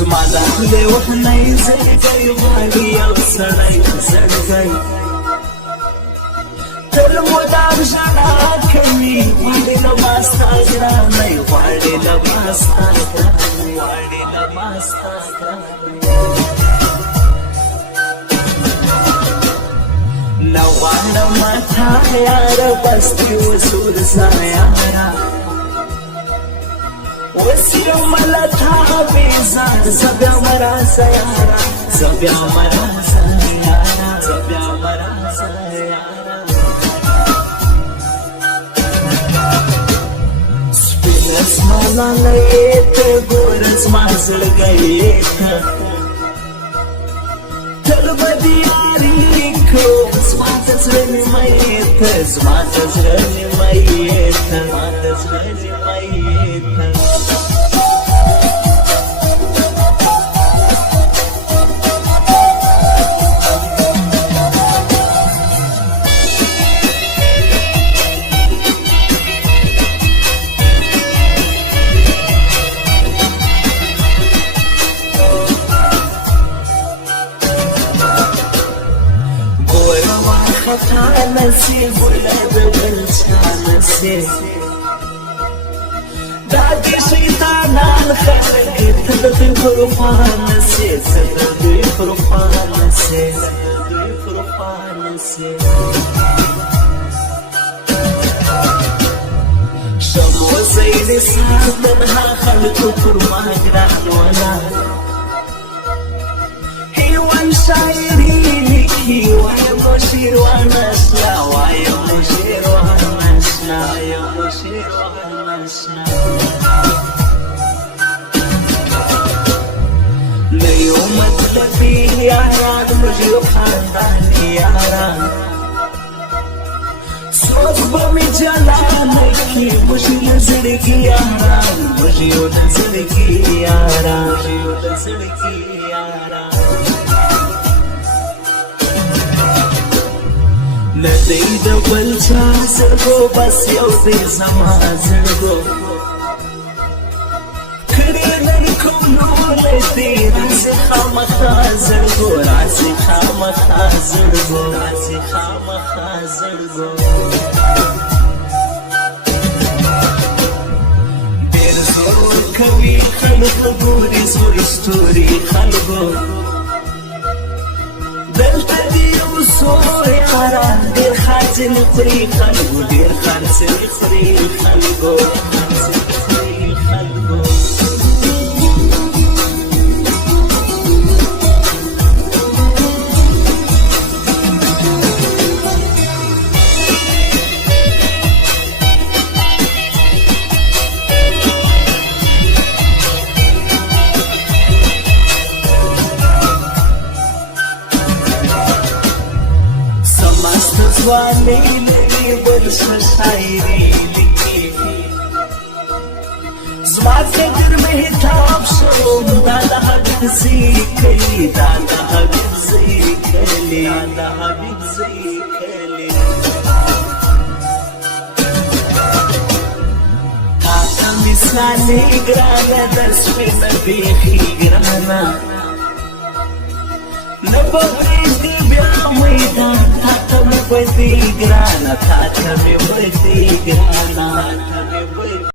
زما داخلي وحني زړګی غواړي یو سړی زړګی تر مدام ژړا کوي غواړي له ما ستا ګرانۍ غواړي له ما ستا ګرانۍ غواړي له ما ستا ګرانۍ نه غواړم تا یاره بس دې وسور سره یاره وسيم لتا بيزار زبيا مراسا يارا زبيا مراسا يارا زبيا مراسا يارا سپینس مالا لیت گورز مازل گئیت تل بدیاری کو زمات زرنی میت زمات زرنی میت زمات زرنی میت نسيب ولاد بالشانسي داقي شيطانا الخلق تدقي خرفانسي تدقي خرفانسي تدقي خرفانسي شمو زيني سادنها خلقو كرما قران ولا هيوان شايري هيوان مشير ونسلا ويا مشير ونسلا يا مشير ونسلا ليوم تلفي يا راد مجيو خانداني يا راد صوب بمجلانكي مجيو نزلكي يا راد مجيو نزلكي يا راد مجيو نزلكي يا راد ندی د بل چا زړګو بس یو دې زما زړګو کړي نن کومو لدی راځي خامخا زړګو راځي خامخا زړګو راځي خامخا زړګو ډېر زور کوي خلک ګوري زور ستوري خلکو دلته دې وسور یاران ډېر خرڅې خوري خلکو ډېر خرڅې خوري خلکو زوانی لگی بلش شاعری لگی زما فکر مهتاب شو دادا حبیب زیکلی دادا حبیب زیکلی دادا حبیب زیکلی تاتا مثالی گرانا دست پی نبیخی گرانا نبغيش دي بيا ميدان تاتا مبدي جرانا تاتا مبدي جرانا